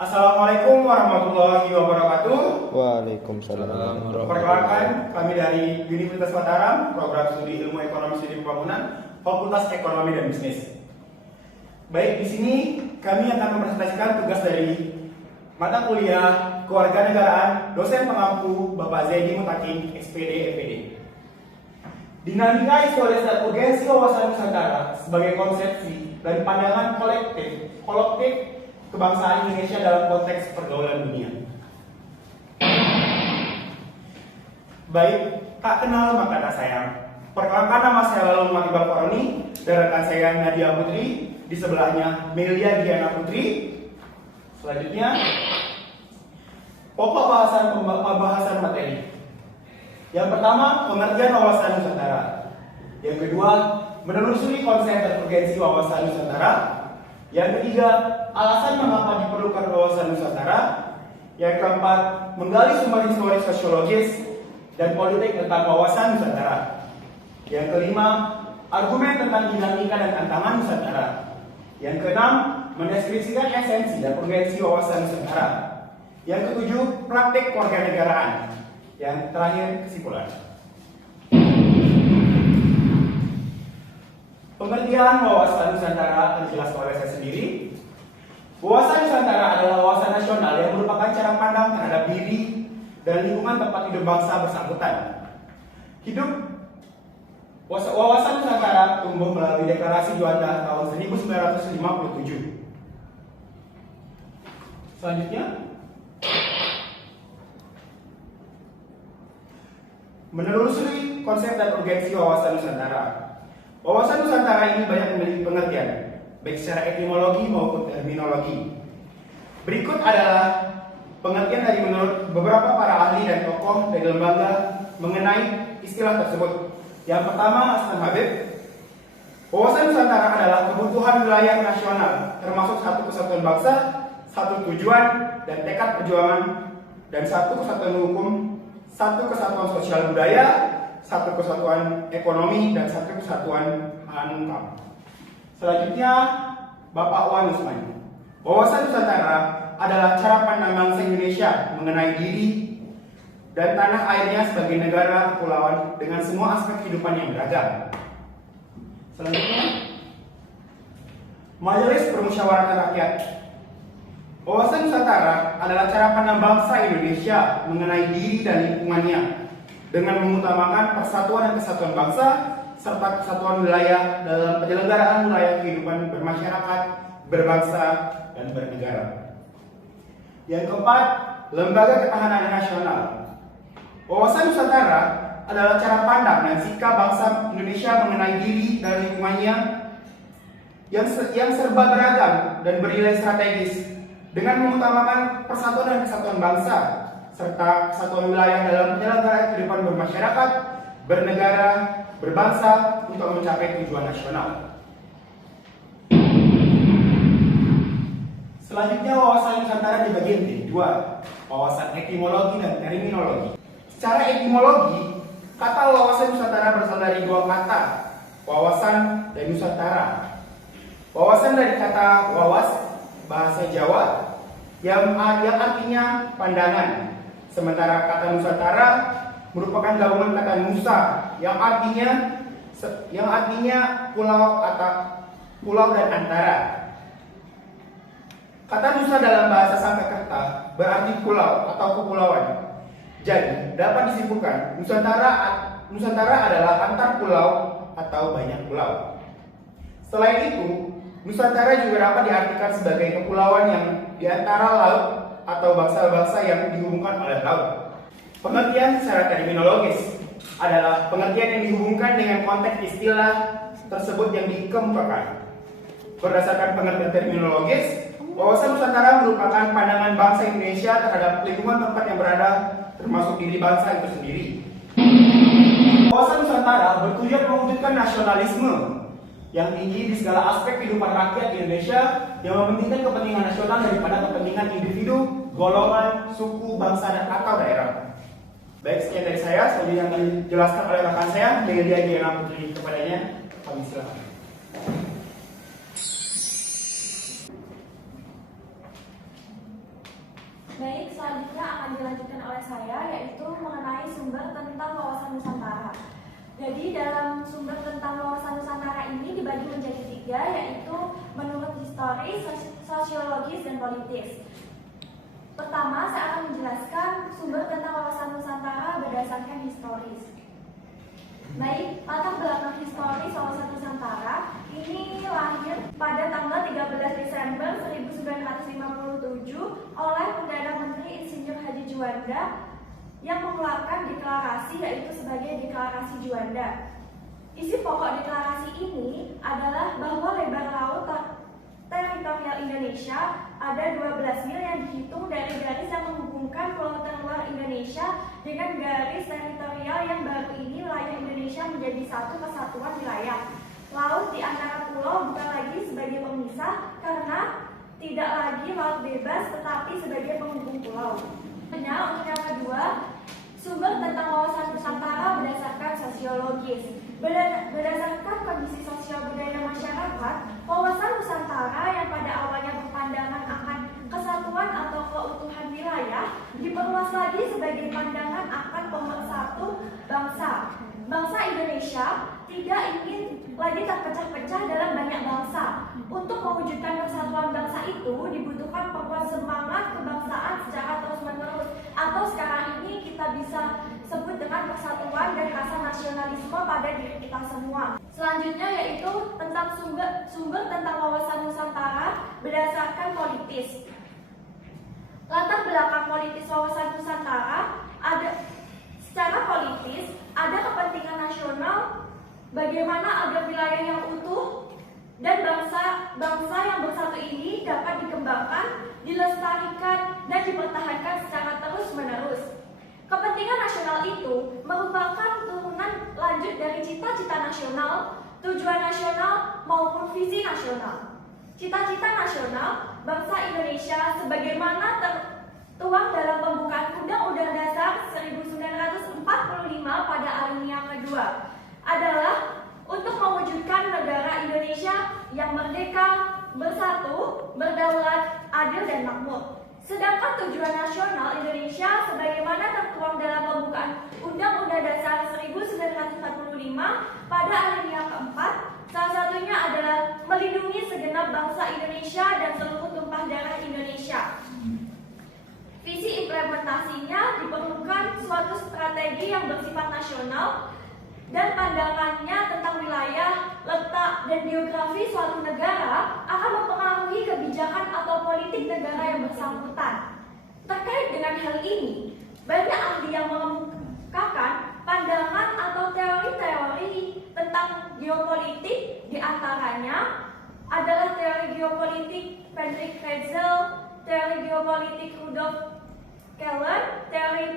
Assalamualaikum warahmatullahi wabarakatuh. Waalaikumsalam. Perkenalkan, kami dari Universitas Mataram, program studi Ilmu Ekonomi Studi Pembangunan, Fakultas Ekonomi dan Bisnis. Baik, di sini kami akan mempresentasikan tugas dari mata kuliah Kewarganegaraan dosen pengampu Bapak Zaidi Mutakin, SPD, FPD. Dinamika historis dan urgensi wawasan Nusantara sebagai konsepsi dan pandangan kolektif kebangsaan Indonesia dalam konteks pergaulan dunia. Baik, tak kenal maka tak sayang. Perkenalkan, nama saya Lalu Matibal Faroni dan rekan saya Nadia Putri, di sebelahnya Melia Diana Putri. Selanjutnya, pokok pembahasan materi. Yang pertama, pengertian wawasan Nusantara. Yang kedua, menelusuri konsep dan urgensi wawasan Nusantara. Yang ketiga, alasan mengapa diperlukan wawasan Nusantara. Yang keempat, menggali sumber historis sosiologis dan politik tentang wawasan Nusantara. Yang kelima, argumen tentang dinamika dan tantangan Nusantara. Yang keenam, mendeskripsikan esensi dan urgensi wawasan Nusantara. Yang ketujuh, praktik kewarganegaraan. Yang terakhir, kesimpulan. Pengertian wawasan Nusantara akan dijelaskan oleh saya sendiri. Wawasan Nusantara adalah wawasan nasional yang merupakan cara pandang terhadap diri dan lingkungan tempat hidup bangsa bersangkutan. Wawasan Nusantara tumbuh melalui Deklarasi Juanda tahun 1957. Selanjutnya, menelusuri konsep dan urgensi wawasan Nusantara. Wawasan Nusantara ini banyak memiliki pengertian, baik secara etimologi maupun terminologi. Berikut adalah pengertian dari menurut beberapa para ahli dan tokoh dari lembaga mengenai istilah tersebut. Yang pertama, Asman Habib. Wawasan Nusantara adalah kebutuhan wilayah nasional, termasuk satu kesatuan bangsa, satu tujuan dan tekad perjuangan, dan satu kesatuan hukum, satu kesatuan sosial budaya, satu kesatuan ekonomi, dan satu kesatuan hankam. Selanjutnya, Bapak Wan Usman. Wawasan Nusantara adalah cara pandang bangsa Indonesia mengenai diri dan tanah airnya sebagai negara kepulauan dengan semua aspek kehidupan yang beragam. Selanjutnya, Majelis Permusyawaratan Rakyat. Wawasan Nusantara adalah cara pandang bangsa Indonesia mengenai diri dan lingkungannya dengan mengutamakan persatuan dan kesatuan bangsa serta kesatuan wilayah dalam penyelenggaraan wilayah kehidupan bermasyarakat, berbangsa, dan bernegara. Yang keempat, Lembaga Ketahanan Nasional. Wawasan Nusantara adalah cara pandang dan sikap bangsa Indonesia mengenai diri dan lingkungannya yang serba beragam dan bernilai strategis dengan mengutamakan persatuan dan kesatuan bangsa serta kesatuan wilayah dalam penyelenggaraan kehidupan bermasyarakat, bernegara, berbangsa untuk mencapai tujuan nasional. Selanjutnya, wawasan Nusantara dibagi menjadi dua, wawasan etimologi dan terminologi. Secara etimologi, kata wawasan Nusantara berasal dari dua kata, wawasan dan Nusantara. Wawasan dari kata wawas, bahasa Jawa, yang artinya pandangan. Sementara kata Nusantara merupakan gabungan kata Nusa yang artinya pulau atau pulau dan antara. Kata Nusa dalam bahasa Sangkakerta berarti pulau atau kepulauan. Jadi dapat disimpulkan Nusantara adalah antar pulau atau banyak pulau. Selain itu, Nusantara juga dapat diartikan sebagai kepulauan yang di antara laut atau bangsa-bangsa yang dihubungkan oleh laut. Pengertian secara terminologis adalah pengertian yang dihubungkan dengan konteks istilah tersebut yang dikemukakan. Berdasarkan pengertian terminologis, wawasan Nusantara merupakan pandangan bangsa Indonesia terhadap lingkungan tempat yang berada, termasuk diri bangsa itu sendiri. Wawasan Nusantara bertujuan mewujudkan nasionalisme yang tinggi di segala aspek kehidupan rakyat di Indonesia yang mementingkan kepentingan nasional daripada kepentingan individu, golongan, suku, bangsa, dan atau daerah. Baik, sekian dari saya. Selanjutnya akan dijelaskan oleh rekan saya, Melia Diana Putri. Kepadanya, kami silakan. selanjutnya akan dilanjutkan oleh saya, yaitu mengenai sumber tentang wawasan Nusantara. Jadi dalam sumber tentang wawasan Nusantara ini dibagi menjadi 3, yaitu menurut historis, sosiologis, dan politis. Pertama, saya akan menjelaskan sumber tentang wawasan Nusantara berdasarkan historis. Baik, latar belakang historis wawasan Nusantara ini lahir pada tanggal 13 Desember 1957 oleh Perdana Menteri Insinyur Haji Juanda yang mengeluarkan deklarasi, yaitu sebagai Deklarasi Juanda. Isi pokok deklarasi ini adalah bahwa lebar laut teritorial Indonesia ada 12 mil yang dihitung dari garis yang menghubungkan pulau terluar Indonesia dengan garis teritorial yang baru ini. Wilayah Indonesia menjadi satu kesatuan wilayah. Laut di antara pulau bukan lagi sebagai pemisah karena tidak lagi laut bebas tetapi sebagai penghubung pulau. Untuk yang kedua, sumber tentang wawasan Nusantara berdasarkan sosiologis. Berdasarkan kondisi sosial budaya masyarakat, wawasan Nusantara yang pada awalnya berpandangan akan kesatuan atau keutuhan wilayah diperluas lagi sebagai pandangan akan pemersatu bangsa. Bangsa Indonesia tidak ingin lagi terpecah-pecah dalam banyak bangsa. Untuk mewujudkan persatuan bangsa itu dibutuhkan pokok semangat kebangsaan secara terus-menerus, atau sekarang ini kita bisa sebut dengan persatuan dan rasa nasionalisme pada diri kita semua. Selanjutnya yaitu tentang sumber tentang wawasan Nusantara berdasarkan politis. Latar belakang politis wawasan Nusantara secara politis ada kepentingan nasional, bagaimana agar wilayah yang utuh dan bangsa yang bersatu ini dapat dikembangkan, dilestarikan, dan dipertahankan secara terus-menerus. Kepentingan nasional itu merupakan turunan lanjut dari cita-cita nasional, tujuan nasional, maupun visi nasional. Cita-cita nasional bangsa Indonesia sebagaimana tertuang dalam pembukaan Undang-Undang Dasar 1945 pada alinea kedua adalah untuk mewujudkan negara Indonesia yang merdeka, bersatu, berdaulat, adil, dan makmur. Sedangkan tujuan nasional Indonesia sebagaimana tertuang dalam pembukaan Undang-Undang Dasar 1945 pada alinea keempat, salah satunya adalah melindungi segenap bangsa Indonesia dan seluruh tumpah darah Indonesia. Visi implementasinya diperlukan suatu strategi yang bersifat nasional dan pandangannya tentang wilayah, letak, dan geografi suatu negara akan mempengaruhi kebijakan atau politik negara yang bersangkutan. Terkait dengan hal ini, banyak ahli yang mengemukakan pandangan atau teori-teori tentang geopolitik, diantaranya adalah teori geopolitik Patrick Hetzel, teori geopolitik Rudolf Keller, teori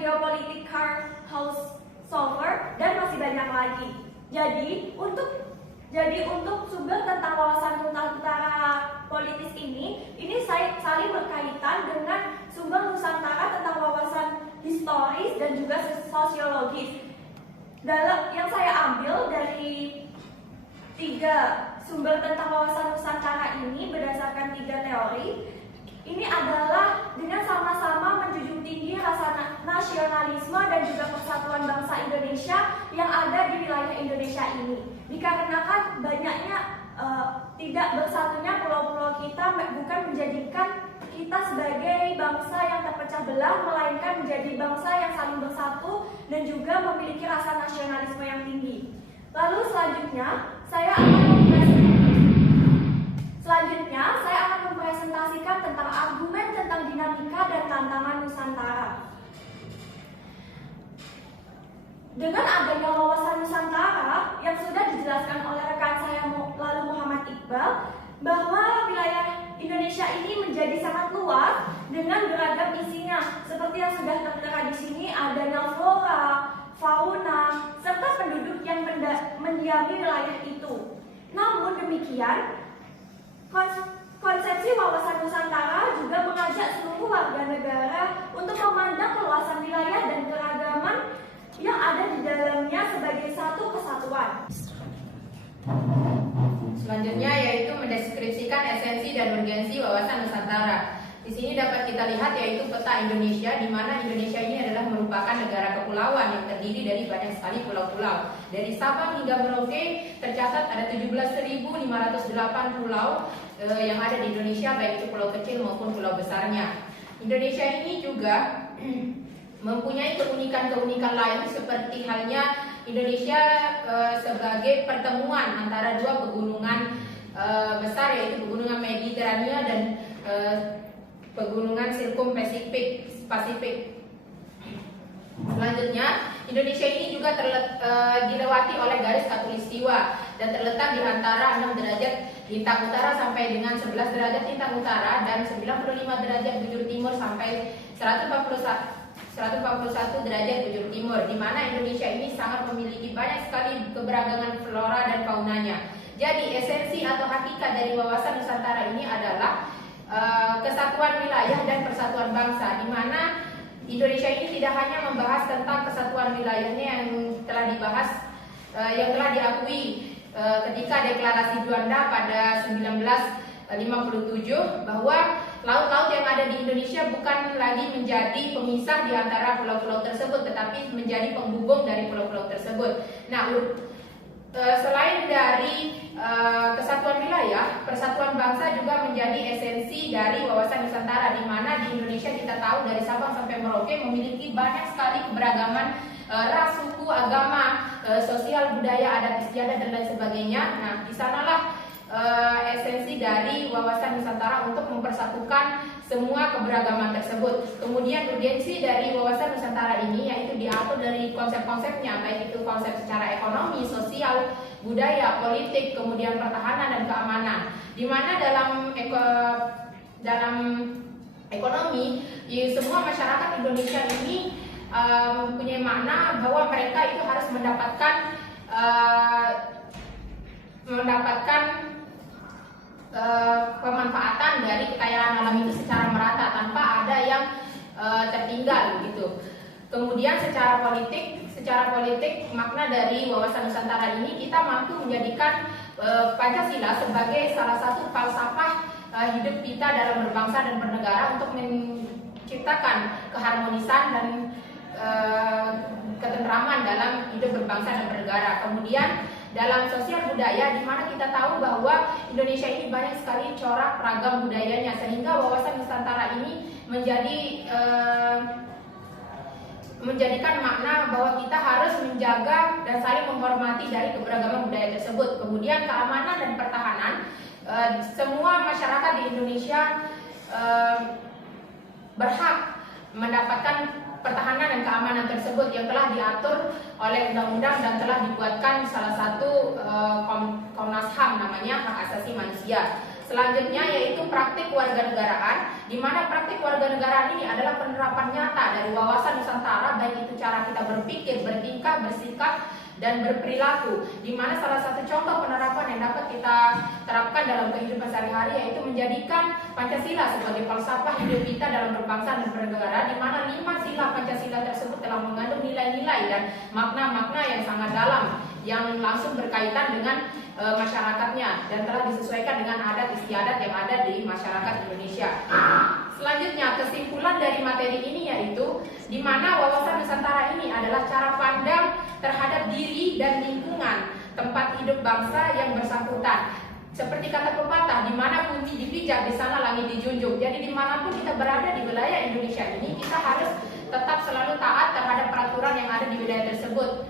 geopolitik Karl Haushofer, dan masih banyak lagi. Jadi untuk sumber tentang wawasan Nusantara politis ini saya saling berkaitan dengan sumber Nusantara tentang wawasan historis dan juga sosiologis. Yang saya ambil dari 3 sumber tentang wawasan Nusantara ini berdasarkan 3 teori. Ini adalah dengan sama-sama menjunjung tinggi rasa nasionalisme dan juga persatuan bangsa Indonesia yang ada di wilayah Indonesia ini. Dikarenakan banyaknya tidak bersatunya pulau-pulau kita bukan menjadikan kita sebagai bangsa yang terpecah belah, melainkan menjadi bangsa yang saling bersatu dan juga memiliki rasa nasionalisme yang tinggi. Lalu selanjutnya saya akan mempresentasikan tentang argumen tentang dinamika dan tantangan Nusantara. Dengan adanya wawasan Nusantara yang sudah dijelaskan oleh rekan saya lalu Muhammad Iqbal, bahwa wilayah Indonesia ini menjadi sangat luas dengan beragam isinya, seperti yang sudah tertera di sini adanya flora, fauna, serta penduduk yang mendiami wilayah itu. Namun demikian, konsepsi wawasan Nusantara juga mengajak seluruh warga negara untuk memandang keluasan wilayah dan keragaman yang ada di dalamnya sebagai satu kesatuan. Selanjutnya yaitu mendeskripsikan esensi dan urgensi wawasan Nusantara. Di sini dapat kita lihat yaitu peta Indonesia, di mana Indonesia ini adalah merupakan negara kepulauan yang terdiri dari banyak sekali pulau-pulau. Dari Sabang hingga Merauke tercatat ada 17.508 pulau yang ada di Indonesia, baik itu pulau kecil maupun pulau besarnya. Indonesia ini juga mempunyai keunikan-keunikan lain seperti halnya Indonesia sebagai pertemuan antara dua pegunungan besar, yaitu pegunungan Mediterania dan pegunungan Sirkum Pasifik. Selanjutnya, Indonesia ini juga dilewati oleh garis khatulistiwa dan terletak di antara 6 derajat lintang utara sampai dengan 11 derajat lintang utara dan 95 derajat bujur timur sampai 141 derajat bujur timur, di mana Indonesia ini sangat memiliki banyak sekali keberagaman flora dan faunanya. Jadi esensi atau hakikat dari wawasan Nusantara ini adalah kesatuan wilayah dan persatuan bangsa, di mana Indonesia ini tidak hanya membahas tentang kesatuan wilayahnya yang telah dibahas, yang telah diakui ketika Deklarasi Juanda pada 1957 bahwa laut-laut yang ada di Indonesia bukan lagi menjadi pemisah di antara pulau-pulau tersebut, tetapi menjadi penghubung dari pulau-pulau tersebut. Nah, selain dari kesatuan wilayah, persatuan bangsa juga menjadi esensi dari wawasan Nusantara, di mana di Indonesia kita tahu dari Sabang sampai Merauke memiliki banyak sekali keberagaman ras, suku, agama, sosial, budaya, adat istiadat dan lain sebagainya. Nah, di sanalah esensi dari wawasan Nusantara untuk mempersatukan semua keberagaman tersebut. Kemudian urgensi dari wawasan Nusantara ini yaitu diatur dari konsep-konsepnya, baik itu konsep secara ekonomi, sosial, budaya, politik, kemudian pertahanan dan keamanan. Di mana dalam ekonomi, semua masyarakat Indonesia ini mempunyai makna bahwa mereka itu harus mendapatkan pemanfaatan dari kekayaan alam itu secara merata tanpa ada yang tertinggal gitu. Kemudian secara politik makna dari wawasan Nusantara ini kita mampu menjadikan Pancasila sebagai salah satu falsafah hidup kita dalam berbangsa dan bernegara untuk menciptakan keharmonisan dan ketentraman dalam hidup berbangsa dan bernegara. Kemudian dalam sosial budaya, di mana kita tahu bahwa Indonesia ini banyak sekali corak ragam budayanya, sehingga wawasan Nusantara ini menjadikan makna bahwa kita harus menjaga dan saling menghormati dari keberagaman budaya tersebut. Kemudian keamanan dan pertahanan, semua masyarakat di Indonesia berhak mendapatkan pertahanan dan keamanan tersebut yang telah diatur oleh undang-undang dan telah dibuatkan salah satu Komnas HAM, namanya Hak Asasi Manusia. Selanjutnya yaitu praktik warganegaraan, di mana praktik warganegaraan ini adalah penerapan nyata dari wawasan Nusantara, baik itu cara kita berpikir, bertingkah, bersikap, dan berperilaku, di mana salah satu contoh penerapan yang dapat kita terapkan dalam kehidupan sehari-hari yaitu menjadikan Pancasila sebagai falsafah hidup kita dalam berbangsa dan bernegara, di mana 5 sila Pancasila tersebut telah mengandung nilai-nilai dan makna-makna yang sangat dalam yang langsung berkaitan dengan masyarakatnya dan telah disesuaikan dengan adat istiadat yang ada di masyarakat Indonesia. Selanjutnya, kesimpulan dari materi ini yaitu di mana wawasan Nusantara ini adalah cara pandang terhadap diri dan lingkungan tempat hidup bangsa yang bersangkutan. Seperti kata pepatah, di mana kunci dipijak, di sana langit dijunjung. Jadi dimanapun kita berada di wilayah Indonesia ini, kita harus tetap selalu taat terhadap peraturan yang ada di wilayah tersebut.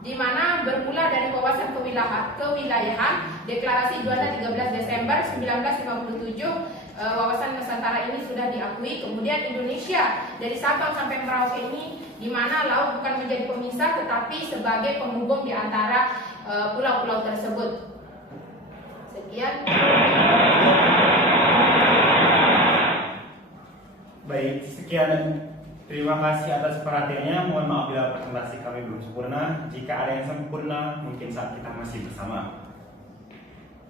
Di mana bermula dari wawasan kewilayahan, Deklarasi Juanda 13 Desember 1957, wawasan Nusantara ini sudah diakui. Kemudian Indonesia dari Sabang sampai Merauke ini, di mana laut bukan menjadi pemisah tetapi sebagai penghubung di antara pulau-pulau tersebut. Sekian. Baik, sekian. Terima kasih atas perhatiannya. Mohon maaf bila presentasi kami belum sempurna. Jika ada yang sempurna, mungkin saat kita masih bersama.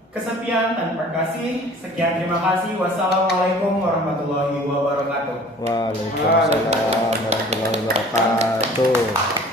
Kesepian tanpa kasih. Sekian, terima kasih. Wassalamualaikum warahmatullahi wabarakatuh. Waalaikumsalam warahmatullahi wabarakatuh.